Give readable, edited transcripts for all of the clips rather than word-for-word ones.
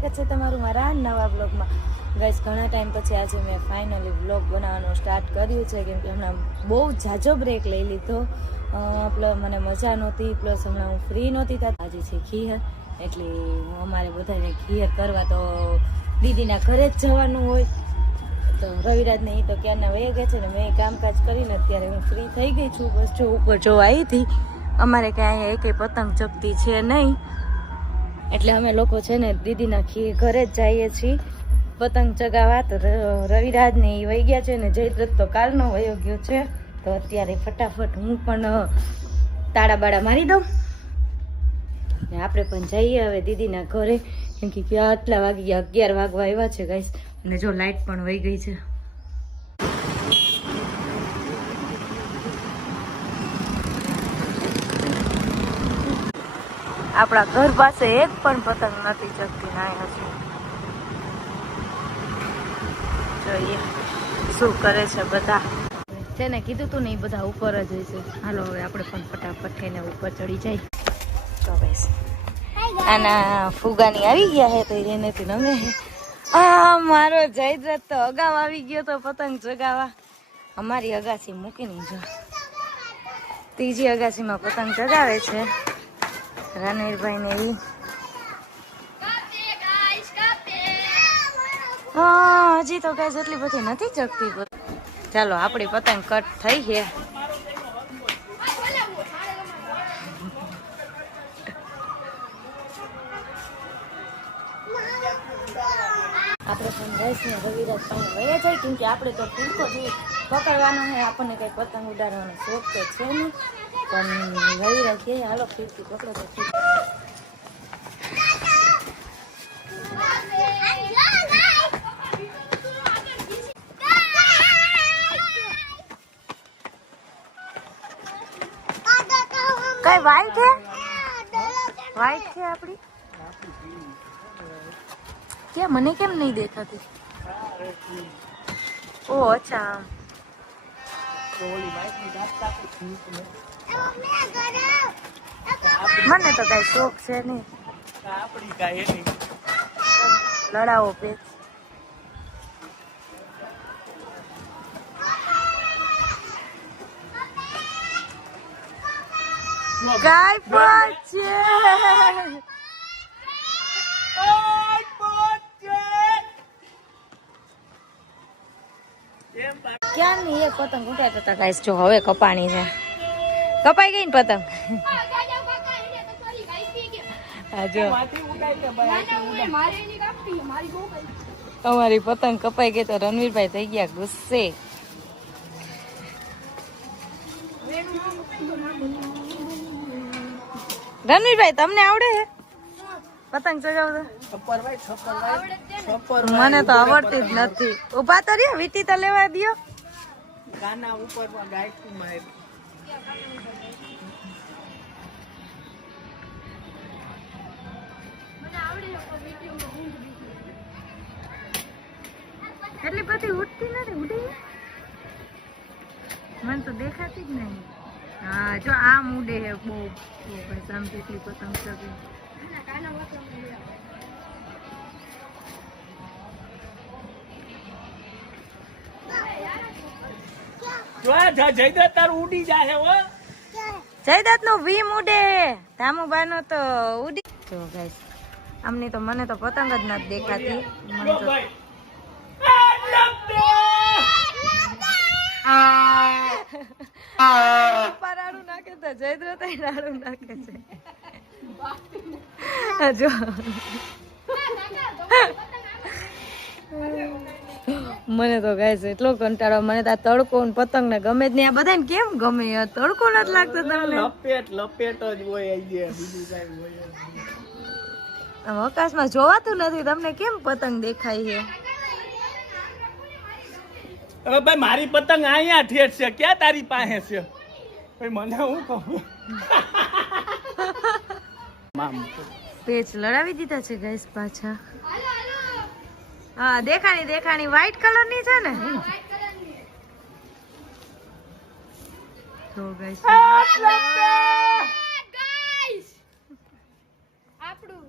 સ્વાગત છે તમારું મારા નવા બ્લોગમાં। ગાઈસ ઘણા ટાઈમ પછી આજે મેં ફાઇનલી બ્લોગ બનાવવાનું સ્ટાર્ટ કર્યું છે, કેમ કે હમણાં બહુ ઝાઝો બ્રેક લઈ લીધો। પ્લસ મને મજા નહોતી, પ્લસ હમણાં હું ફ્રી નહોતી થતી। આજે છે ખીહર, એટલે અમારે બધાને ખીહર કરવા તો દીદીના ઘરે જ જવાનું હોય। તો રવિરાજને એ તો ક્યારના વહી ગયા છે ને મેં કામકાજ કરીને અત્યારે હું ફ્રી થઈ ગઈ છું। બસ જો ઉપર જોવા આવી હતી, અમારે કાંઈ અહીંયા એકેય પતંગ ચગતી છે નહીં, એટલે અમે લોકો છે ને દીદીના ઘરે જ જઈએ છીએ પતંગ ચગાવવા। તો રવિરાજને એ વહી ગયા છે ને જયદ્રથ તો કાલનો વયો ગયો છે। તો અત્યારે ફટાફટ હું પણ તાળા બાળા મારી દઉં ને આપણે પણ જઈએ હવે દીદીના ઘરે, કેમ કે ક્યાં આટલા વાગી ગયા, 11 વાગવા આવ્યા છે ગાઈસ। અને જો લાઇટ પણ વહી ગઈ છે। આપણા ઘર પાસે એક પણ પતંગ નથી ચગતી ના હજી। જોઈએ શું કરે છે બધા। તેને કીધું તું ને એ બધા ઉપર જ હોય છે। હાલો હવે આપણે પણ ફટાફટ થઈને ઉપર ચડી જાય। તો બસ આના ફુગાની આવી ગયા હે તો એને થી નમે હે। આ મારો જયદ્રથ તો અગાઉ આવી ગયો તો પતંગ ચગાવવા। અમારી અગાસી મૂકીને જો ત્રીજી અગાસીમાં પતંગ ચગાવે છે રણવીરભાઈ ને ઈ। હા હજી તો કઈ એટલી બધી નથી ચગતી। ચાલો આપણી પતંગ કટ થઈ છે। આપણે પણ ગેસ ને રવિરાજ પણ વયા જાય, કેમ કે આપણે તો ફૂલકો જે પકડવાનો હોય, આપણને કઈ પતંગ ઉડાડવાનો શોખ તો છે નહીં, પણ રવિરાજ કે હાલો ફીરકી પકડો તો ઠીક। કઈ વાઈટ છે, વાઈટ છે આપડી ક્યાં, મને કેમ નહીં દેખાતી? ઓ અચ્છા, મને તો કઈ શોખ છે નહીં, લડાવો પેચ। ગાય પહોંચે ક્યાં ની એક પતંગ ઉડાડતા હતા ગાઈસ, જો હવે કપાણી છે, કપાઈ ગઈ ને પતંગ। હા જો અમારી પતંગ કપાઈ ગઈ તો રણવીરભાઈ થઈ ગયા ગુસ્સે। રણવીરભાઈ તમને આવડે હે પતંગ ચગાવતા? મને તો આવડતી જ નથી। ઉભા તો રહ્યો, વીટી તો લેવા દયો। ગાના ઉપર ગાયકી માર એટલી બધી ઉડતી નથી, ઉડી મને તો દેખાતી જ નહીં। હા જો આમ ઉડે હે બહુ, આમ કેટલી પતંગ ચગે। જયદ્રથ તારું ઉડી જાય હો, જયદ્રથ નું વીમ ઉડે, ધામુબા નો તો ઉડી। જો ગાઈસ આમની તો મને તો પતંગ જ નથી દેખાતી। મને તો રાડું નાખે તો જયદ્રથ રાડું નાખે છે। જો મને તો ગાઈસ એટલો કંટાળો, મને તો આ તડકો ને પતંગ ને ગમે જ નહીં। આ બધાને કેમ ગમે? તડકો નથી લાગતો તમને? લપેટ લપેટ જ હોય, બીજું કઈ હોય આમ આકાશમાં જોવાતું નથી, તમને કેમ પતંગ દેખાય છે? હવે ભાઈ મારી પતંગ અહીંયા ઠેઠ છે, ક્યાં તારી પાસે છે? ભાઈ મને હું કહું, પેચ લડાવી દીધા છે ગાઈસ પાછા। હા દેખાણી દેખાણી વ્હાઈટ કલર ની છે ને? તો ગાઈસ આપણું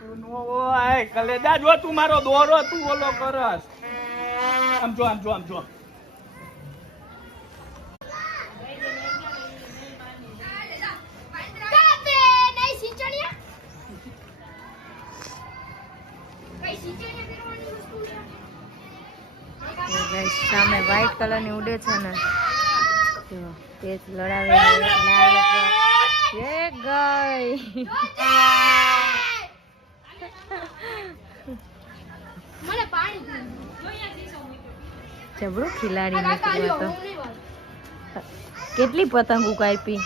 તું નો હોય કલેજા જો તું મારો દોરો તું ઓલો કરસ આમ જો ગાઈસ સામે વ્હાઈટ કલર ની ઉડે છે ને જો તેજ લડાવે લાલ એ ગઈ મને પાણી જબરું ખિલાડી નીકળ્યો તો કેટલી પતંગો કાપી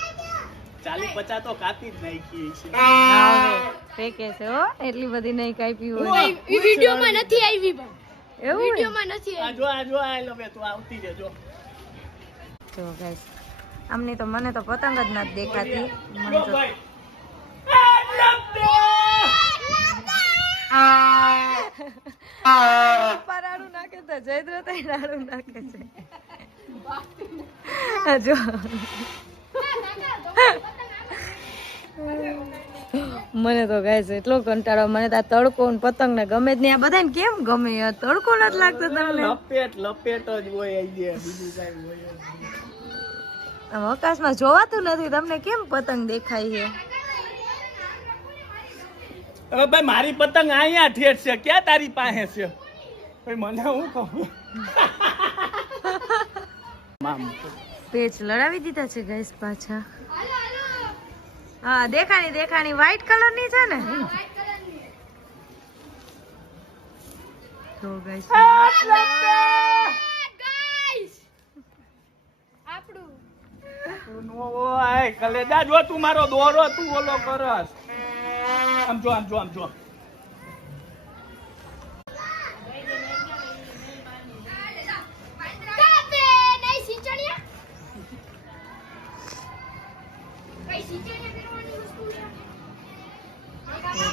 40-50 તો કાપી જ નાખી છે ફેંકે છે હો એટલી બધી નહીં કાપી હોય ઈ વિડિયો માં નથી આવી પણ એવું વિડિયો માં નથી આ જો આ લવે તું આવતી રહેજો જો ગાઈસ આમની તો મને તો પતંગ જ નથી દેખાતી મને જો તો ભાઈ પરાડું નાખે તો જયદ્ર તો રાડું નાખે છે જો મને તો ગાઈસ એટલો કંટાળો મને તો આ તડકો ને પતંગ ને ગમે જ નહીં આ બધાને કેમ ગમે યાર તડકો નથી લાગતો તમને લપેટ જ હોય આઈ ગયા બીજું કાઈ હોય જ નહીં. આમ આકાશમાં જોવાતું નથી તમને કેમ પતંગ દેખાય છે હવે ભાઈ મારી પતંગ અહીંયા ઠેઠ છે ક્યાં તારી પાસે છે ભાઈ મને હું કહું મામ પેચ લડાવી દીધા છે ગાઈસ પાછા હા દેખાણી વ્હાઈટ કલર ની છે ને તો ગાઈસ તું નો હોય કલેજા જો તું મારો દોરો તું ઓલો કરસ આમ જો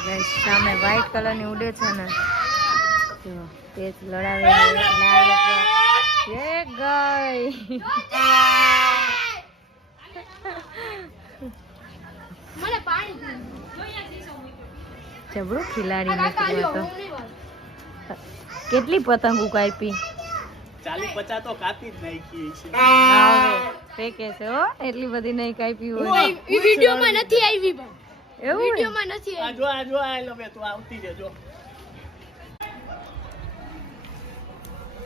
ગાઈસ સામે વ્હાઈટ કલર ની ઉડે છે ને જો તેજ લડાવે લાલ એ ગઈ મને પાણી જબરું ખિલાડી નીકળ્યો તો કેટલી પતંગો કાપી 40-50 તો કાપી જ નાખી છે ફેંકે છે હો એટલી બધી નહીં કાપી હોય ઈ વિડિયો માં નથી આવી પણ એવું વિડિયો માં નથી આ જો આ લવે તું આવતી રહેજો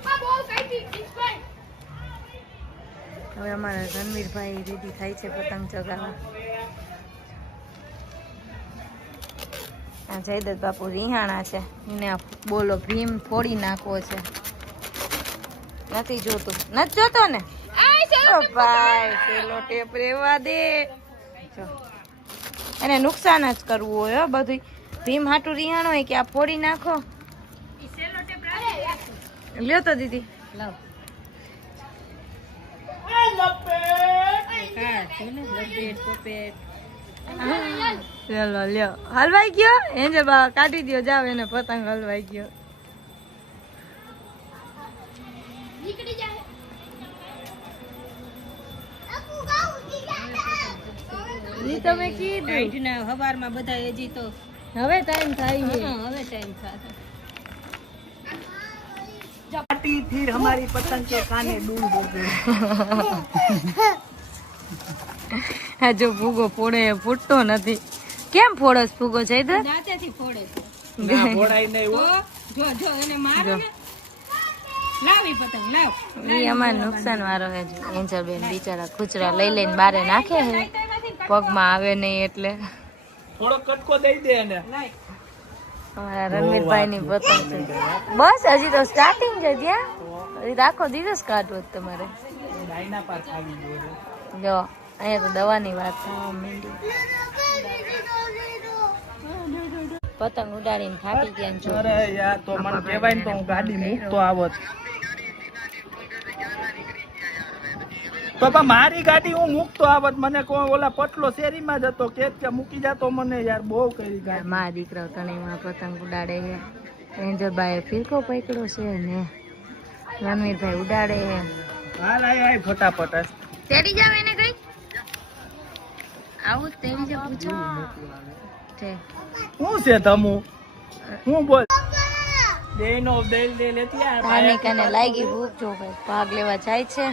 આ બહુ કાઈટી ઇન્સ્પાયર હવે અમારા રણવીરભાઈ રેડી થાય છે પતંગ ચગાવવા આ જયદત્ત બાપુ રિહાણા છે એને આ બોલો ભીમ ફોડી નાખવો છે નથી જોતું ને ઓ ભાઈ પેલો ટેપ રેવા દે જો એને નુકસાન જ કરવું હોય હો બધું ભીમ હાટું રિહાણો હોય કે આ ફોડી નાખો લ્યો તો દીદી લાવ ચલો લ્યો હલવાઈ ગયો એન્જલ બા કાઢી દો જાવ એને પતંગ હલવાઈ ગયો નીકળી જાય ઈ તમે કીધું હવારમાં બધા હજી તો હવે ટાઈમ થાય છે હવે ટાઈમ થશે पार्टी थी हमारी पतंग के काने दूर हो गए હા જો ફૂગો ફોડે ફૂટતો નથી કેમ ફોડસ ફૂગો જયદત્ત દાંતેથી ફોડે છે ના બોડાઈ નહીં હો જો એને મારે ને લાવી પતંગ લાવ ઈ અમાર નુકસાન વાળો હે જો એન્જલ બેન બિચારા ખુચરા લઈ લઈને બારે નાખે છે પગમાં આવે નહીં એટલે થોડો કટકો દઈ દે એને અમારા રણવીરભાઈ ની પતંગ છે બસ હજી તો સ્ટાર્ટિંગ છે ત્યાં હજી આખો દિવસ કાઢવો જ તમારે ડાયના પાસ આવી ગયો જો અહીંયા તો દવાની વાત થવા માંડી પતંગ ઉડાડીને થાકી ગયા ને જો અરે યાર તો મને કહેવાય ને તો હું ગાડી મૂકતો આવત તો પણ મારી ગાડી હું મૂકતો આવત મને કોઈ ઓલા પટલો શેરીમાં જતો કે મૂકી જાતો મને યાર બહુ કરી ગાડી મારા દીકરા તણીમાં પતંગ ઉડાડે છે એન્જલભાઈ ફિરકો પકડ્યો છે ને રણવીરભાઈ ઉડાડે છે હાલ આય ફટાફટ તેડી જાવ એને કઈ આવું તેડી જાવ પૂછો છે શું છે તમુ હું બોલ દેનો દે લેતી આ તાનિકાને લાગી ભૂખ જો ભાઈ ભાગ લેવા જાય છે.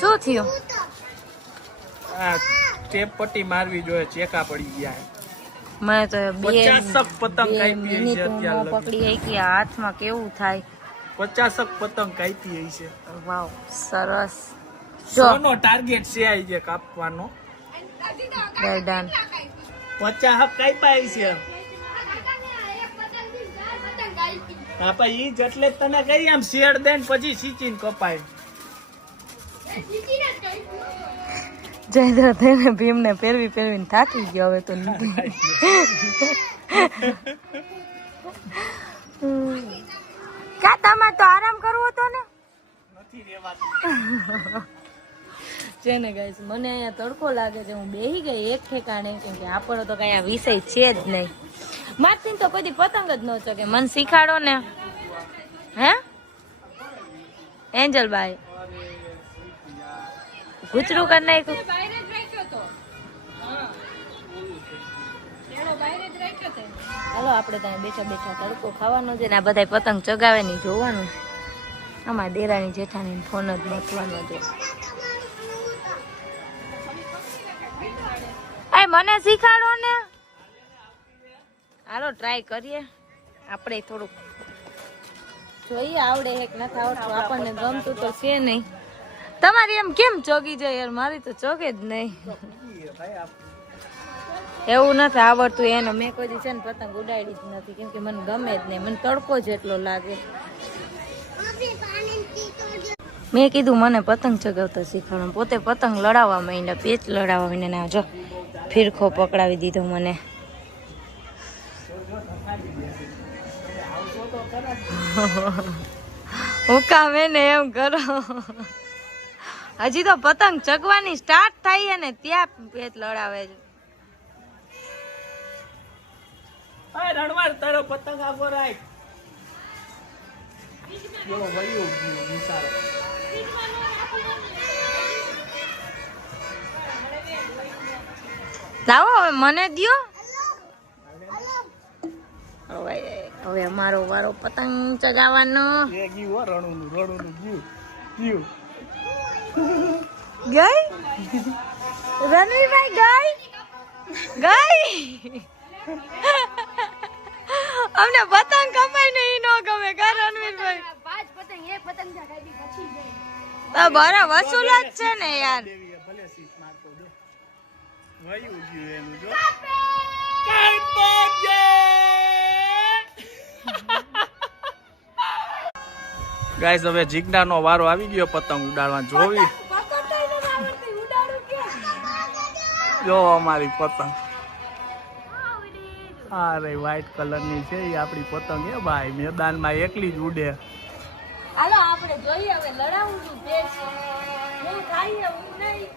શું થયું? આ ટેપ પટ્ટી મારવી જોઈએ, ચેકા પડી ગયા. મને તો 50 પતંગ કાપી મિનિટ છે અત્યાર લગી. પકડી આવી કે હાથમાં કેવું થાય. 50 પતંગ કાપી છે. વાવ સરસ. જો 100 નો ટાર્ગેટ છે આ જે કાપવાનો. ડન. 50 કાપ્યા છે. હા પણ ઈ એટલે જ તને કહી આમ શેડ દે ને પછી સીચીને કપાય. જયદ્ર થઈને ભીમને ફેરવીને થાકી ગયો હવે તો. કા તમારે તો આરામ કરવો હતો ને? નથી રેવાતું. છે ને ગાઈસ, મને અહીંયા તડકો લાગે છે. હું બેહી ગઈ એક ઠેકાણે કેમ કે આપણો તો કઈ આ વિષય છે જ નહીં. મારથી તો કોઈ દી પતંગ જ ન ચગે. મને શીખાડો ને. હે એન્જલબાઈ ગુચરું કરી નાખ્યું. બહાર જ રાખ્યો તો. હા. એનો બહાર જ રાખ્યો તો. હાલો આપણે ત્યાં બેઠા બેઠા તડકો ખાવાનો છે ને આ બધા પતંગ ચગાવે નહીં જોવાનું. આમાં દેરાની જેઠાણી ફોન જ મથવાનો છે. આ મને શીખાડો ને. હાલો ટ્રાય કરીએ આપણે થોડુંક જોઈએ આવડે એક નથી આવડતું. આપણને ગમતું તો છે નહીં. તમારી એમ કેમ ચોગી જાય યાર? મારી તો ચોગે જ નહીં. એવું નથી આવડતું એને. મેં કોઈ દી છે ને પતંગ ઉડાડી જ નથી કેમ કે મને ગમે જ નહીં. મને તડકો જ એટલો લાગે. મેં કીધું મને પતંગ ચગાવતા શીખવાડો. પોતે પતંગ લડાવવા માંડ્યા, પેચ લડાવવા માંડ્યા. જો ફીરખો પકડાવી દીધો મને. હું કામ એને એમ કરો. હજી તો પતંગ ચગવાની સ્ટાર્ટ થાય ને ત્યાં પેચ લડાવે છે. આ રણવાર તારો પતંગ આગો રાખ. જો વયું ગયું વિચાર. લાવો હવે મને દ્યો. હવે અમારો વારો પતંગ ચગાવવાનો. એ ગયું હો રણુનું ગયું ગયું. ગઈ રણવીરભાઈ ગઈ. અમને પતંગ કપાય ને ઈ નો ગમે કા રણવીરભાઈ? પાંચ પતંગ એક પતંગ કાપી પછી ગઈ. તો બરા વસૂલ જ છે ને યાર. દેવીએ ભલે સીટ મારતો દે. વયું ગયું એનું જો. કાપજે. ગાઈસ હવે જીજ્ઞાનો વારો આવી ગયો પતંગ ઉડાડવા. જોવી જો અમારી પતંગ. અરે વ્હાઈટ કલર ની છે એ આપણી પતંગ હે ભાઈ. મેદાનમાં એકલી જ ઉડે. હાલો આપણે જોઈએ હવે લડાવું છું પેચ. હું થાય હું નહીં.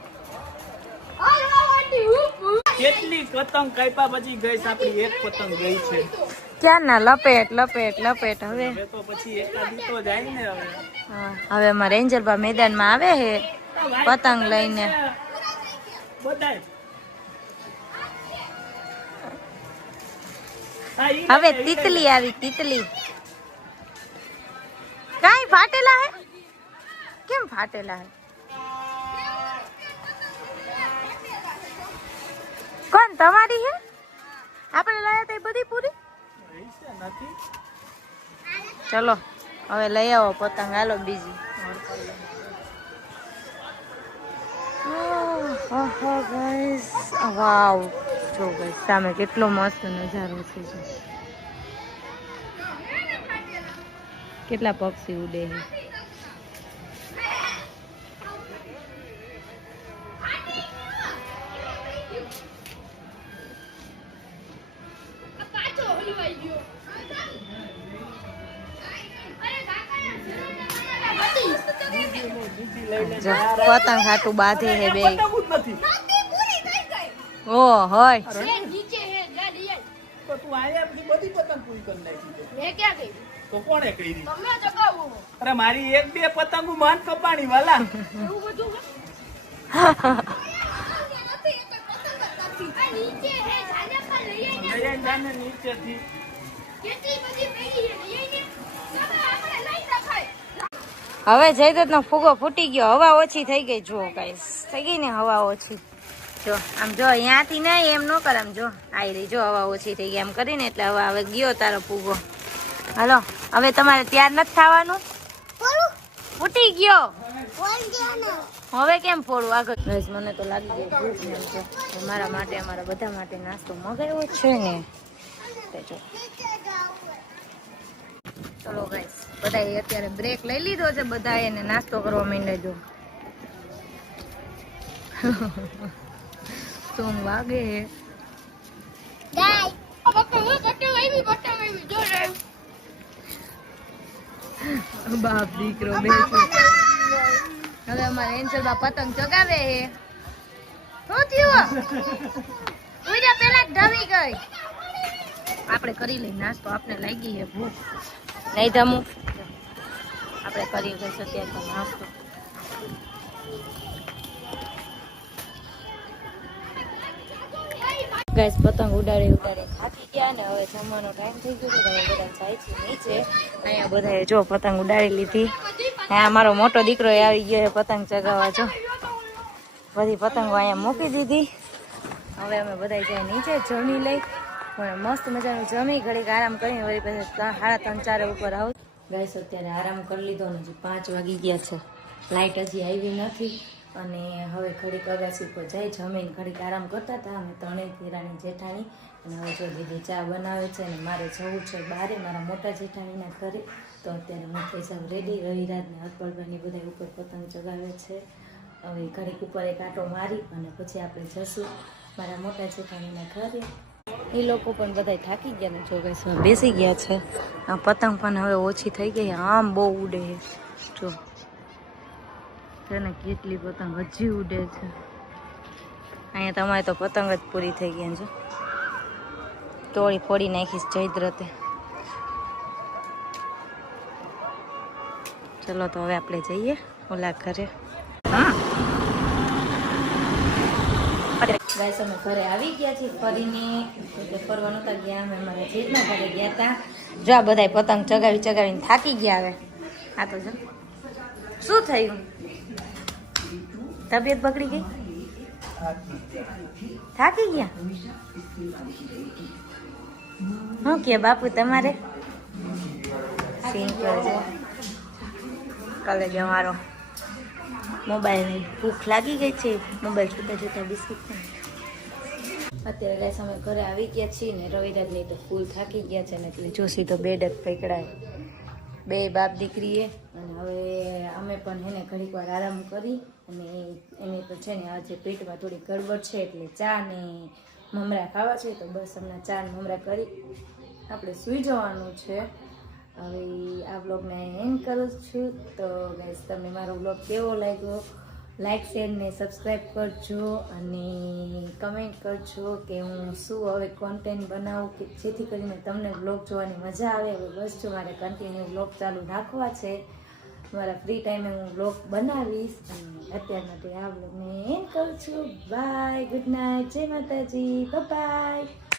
કેટલી પતંગ કાપ્યા પછી ગઈસ આપણી એક પતંગ ગઈ છે. ક્યારના લપેટ લપેટ લપેટ. હવે હવે તો પછી એકાદી તો જાય ને હવે. હા, હવે અમારે એન્જલબા મેદાનમાં આવે છે પતંગ લઈને. બધાય હવે તિતલી આવી તિતલી. કાઈ ફાટેલા હે? કેમ ફાટેલા હે? કોણ તમારી હે? આપણે લાયા તા એ બધી પૂરી? નથી. ચલો હવે લઈ આવો પતંગ. હાલો બીજી. ગાઈસ વાવ જો ગાઈસ સામે કેટલો મસ્ત નજારો છે. કેટલા પક્ષી ઉડે છે. પાછો હલવાઈ ગયો. જો પતંગ હાટું બાંધે છે બે. પતંગ જ નથી. ઓ હોય નીચે હે ગાડી આઈ. તો તું આયા પછી બધી પતંગ પૂરી કરી નાખી છે. મેં ક્યાં ગઈ? તો કોણે કરી? તમે ચગાવો. અરે મારી એક બે પતંગ માન કપાણી વાલા. એવું બધું હે? નીચે હે જાને પર લઈ આઈને. લઈ જાને નીચેથી. કેટલી બધી પડી છે લઈ આવીને બાબા આપણે લઈ નખાય. હવે જયદત્તનો ફુગો ફૂટી ગયો, હવા ઓછી થઈ ગઈ. જુઓ ગાઈસ, થઈ ગઈ ને હવા ઓછી. જો આમ જો અહીંયાથી નહીં એમ ન કર, આમ જો આવી રહી, જો હવા ઓછી થઈ ગઈ એમ કરીને, એટલે હવે ગયો તારો ફુગો. હાલો હવે તમારે તૈયાર નથી થવાનું, ફૂટી ગયો. હવે કેમ ફોડવું આગળ? ગાઈસ મને તો લાગી ગઈ ભૂખ ને, એમ તો મારા માટે અમારા બધા માટે નાસ્તો મગાવ્યો છે ને. જો ચલો ગાઈસ, બધાએ અત્યારે બ્રેક લઈ લીધો છે, બધા એને નાસ્તો કરવા માંડ્યા. જો સોમ વાગે બાપ દીકરો બેસે. હવે અમારે એન્સલબા પતંગ ચગાવે હે. શું થયું? ઉઈડા પેલા જ ઢળી ગઈ. આપણે કરી લઈ નાસ્તો, આપણે લાગી છે ભૂખ. નહીં ધમું, આપણે કરી લઈશું અત્યારે નાસ્તો. ગાઈસ પતંગ ઉડાડી થાકી ગયા ને હવે જમવાનો ટાઈમ થઈ ગયો છે. બધા જાય છે નીચે. અહીંયા બધાએ જો પતંગ ઉડાડી લીધી. હા મારો મોટો દીકરો આવી ગયો છે પતંગ ચગાવવા. જો બધી પતંગો અહીંયા મૂકી દીધી. હવે અમે બધા જાય નીચે જમી લઈ, મસ્ત મજાનું જમી ઘડીક આરામ કરીને વળી પછી 3:30-4 ઉપર આવું. ગાઈસ અત્યારે આરામ કરી લીધો ને હજી 5 વાગી ગયા છે. લાઇટ હજી આવી નથી અને હવે ઘડીક અગાસી ઉપર જાય જમીને ઘડીક આરામ કરતા હતા અમે ત્રણેય દીરાણી જેઠાણી. અને હવે જો દીદી ચા બનાવે છે અને મારે જવું છે બહારે મારા મોટા જેઠાણીના ઘરે. તો અત્યારે હું થઈ જાઉં રેડી. રવિરાજને હરપળભાઈ બધા ઉપર પતંગ ચગાવે છે. હવે ઘડીક ઉપર એક આંટો મારી અને પછી આપણે જશું મારા મોટા જેઠાણીના ઘરે. એ લોકો પણ બધા થાકી ગયા ને જો ગાઈસમાં બેસી ગયા છે. આ પતંગ પણ હવે ઓછી થઈ ગઈ, આમ બહુ ઉડે જો ને કેટલી પતંગ હજી ઉડે છે. અહીંયા તમારે તો પતંગ જ પૂરી થઈ ગઈ છે. તોડી ફોડી નાખીશ જયદ્રતે. ચલો તો હવે આપણે જઈએ ઓલા ઘરે. ગાઈસ અમે ઘરે આવી ગયા છીએ ફરીને. ફરવા નહોતા ગયા, અમે અમારા જેઠના ઘરે ગયા હતા. જો આ બધા પતંગ ચગાવીને થાકી ગયા. હવે આ તો જો શું થયું, તબિયત બગડી ગઈ, થાકી ગયા. શું કે બાપુ તમારે સીન કરજો. કાલે જ અમારો મોબાઈલ ભૂખ લાગી ગઈ છે, મોબાઈલ જોતા જોતા બિસ્કિટ. અત્યારે ગાઈસ અમે ઘરે આવી ગયા છીએ ને રવિરાજની તો ફૂલ થાકી ગયા છે ને એટલે જો સીધો બેડ જ પકડાય બે બાપ દીકરીએ. અને હવે અમે પણ એને ઘડીક વાર આરામ કરી અને એની તો છે ને આજે પેટમાં થોડી ગડબડ છે એટલે ચા ને મમરા ખાવા છે. તો બસ હમણાં ચા ને મમરા કરી આપણે સૂઈ જવાનું છે. હવે આ બ્લોગને એન્ડ કરું છું. તો ગાઈસ તમને મારો બ્લોગ કેવો લાગ્યો, લાઈક શેર ને સબસ્ક્રાઈબ કરજો અને કમેન્ટ કરજો કે હું શું હવે કોન્ટેન્ટ બનાવું કે જેથી કરીને તમને બ્લોગ જોવાની મજા આવે. હવે બસ જો મારે કન્ટિન્યુ બ્લોગ ચાલુ રાખવા છે, મારા ફ્રી ટાઈમે હું બ્લોગ બનાવીશ. અને અત્યાર માટે આ બ્લોગને એન્ડ કરું છું. બાય, ગુડ નાઇટ, જય માતાજી, બાય.